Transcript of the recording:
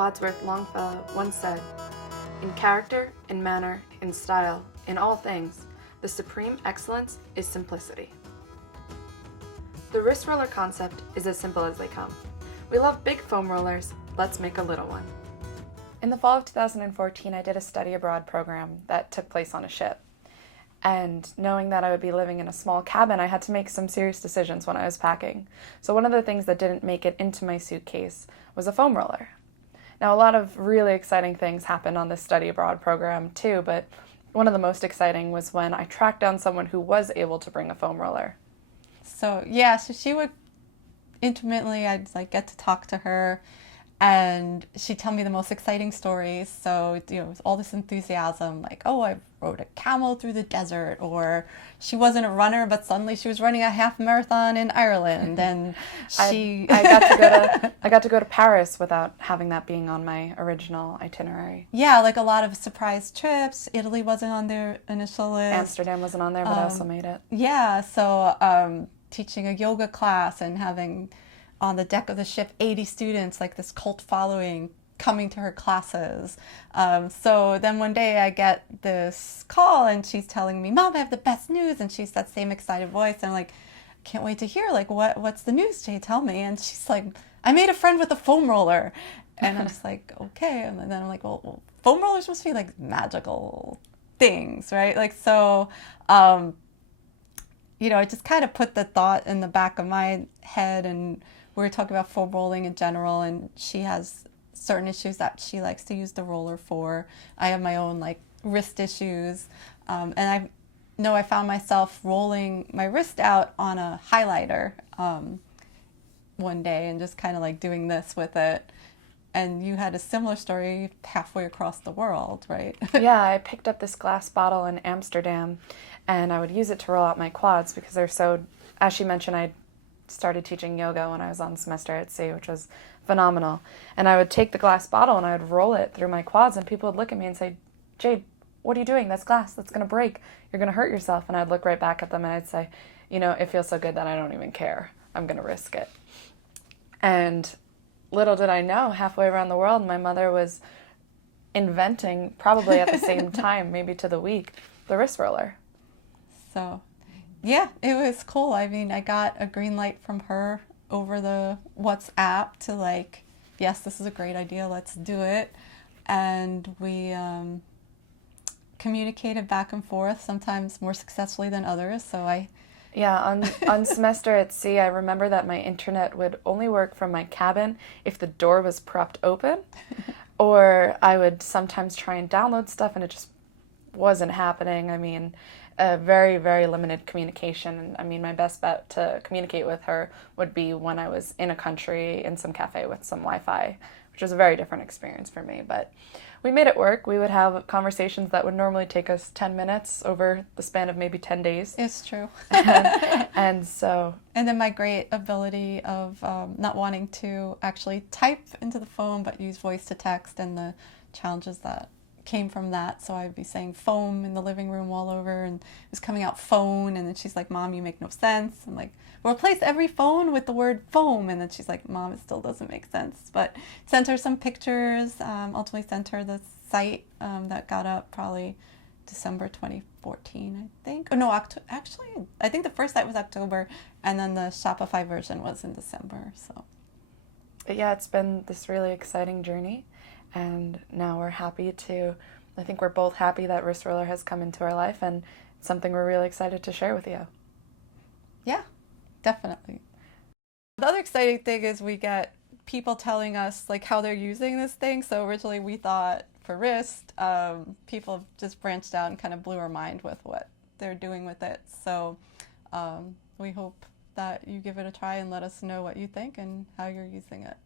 Wadsworth Longfellow once said, "In character, in manner, in style, in all things, the supreme excellence is simplicity." The wrist roller concept is as simple as they come. We love big foam rollers, let's make a little one. In the fall of 2014, I did a study abroad program that took place on a ship. And knowing that I would be living in a small cabin, I had to make some serious decisions when I was packing. So one of the things that didn't make it into my suitcase was a foam roller. Now, a lot of really exciting things happened on this study abroad program too, but one of the most exciting was when I tracked down someone who was able to bring a foam roller. So she would intimately, I'd get to talk to her, and she'd tell me the most exciting stories. So, all this enthusiasm, oh, I rode a camel through the desert, or she wasn't a runner, but suddenly she was running a half marathon in Ireland, and I got to go to Paris without having that being on my original itinerary. Yeah, a lot of surprise trips. Italy wasn't on their initial list. Amsterdam wasn't on there, but I also made it. Yeah, so teaching a yoga class and having on the deck of the ship 80 students, this cult following coming to her classes. So then one day I get this call and she's telling me, "Mom, I have the best news." And she's that same excited voice. And I'm like, "Can't wait to hear, what's the news, Jay? Tell me." And she's like, "I made a friend with a foam roller." And I'm just like, okay. And then I'm like, well, foam rollers must be magical things, right? I just kind of put the thought in the back of my head, and we were talking about foam rolling in general, and she has certain issues that she likes to use the roller for. I have my own wrist issues, and I found myself rolling my wrist out on a highlighter one day and just kind of doing this with it. And you had a similar story halfway across the world, right? Yeah, I picked up this glass bottle in Amsterdam, and I would use it to roll out my quads because they're so, as she mentioned, I started teaching yoga when I was on semester at sea, which was phenomenal. And I would take the glass bottle and I would roll it through my quads, and people would look at me and say, "Jade, what are you doing? That's glass. That's going to break. You're going to hurt yourself." And I'd look right back at them and I'd say, "It feels so good that I don't even care. I'm going to risk it." And little did I know, halfway around the world, my mother was inventing, probably at the same time, maybe to the week, the wrist roller. So, yeah, it was cool. I mean, I got a green light from her over the WhatsApp to yes, this is a great idea, let's do it. And we communicated back and forth, sometimes more successfully than others. Yeah, on semester at sea, I remember that my internet would only work from my cabin if the door was propped open, or I would sometimes try and download stuff and it just wasn't happening. I mean, very, very limited communication. I mean, my best bet to communicate with her would be when I was in a country, in some cafe with some Wi-Fi, which was a very different experience for me. But we made it work. We would have conversations that would normally take us 10 minutes over the span of maybe 10 days. It's true. And then my great ability of not wanting to actually type into the phone, but use voice to text, and the challenges that came from that. So I'd be saying foam in the living room all over, and it was coming out phone, and then she's like, "Mom, you make no sense." I'm like, "Well, replace every phone with the word foam." And then she's like, "Mom, it still doesn't make sense." But sent her some pictures, ultimately sent her the site that got up probably December 2014, I think. Oh no, actually, I think the first site was October, and then the Shopify version was in December. So yeah, it's been this really exciting journey. And now we're I think we're both happy that Rist Roller has come into our life, and it's something we're really excited to share with you. Yeah, definitely. The other exciting thing is we get people telling us how they're using this thing. So originally we thought for wrist, people just branched out and kind of blew our mind with what they're doing with it. So we hope that you give it a try and let us know what you think and how you're using it.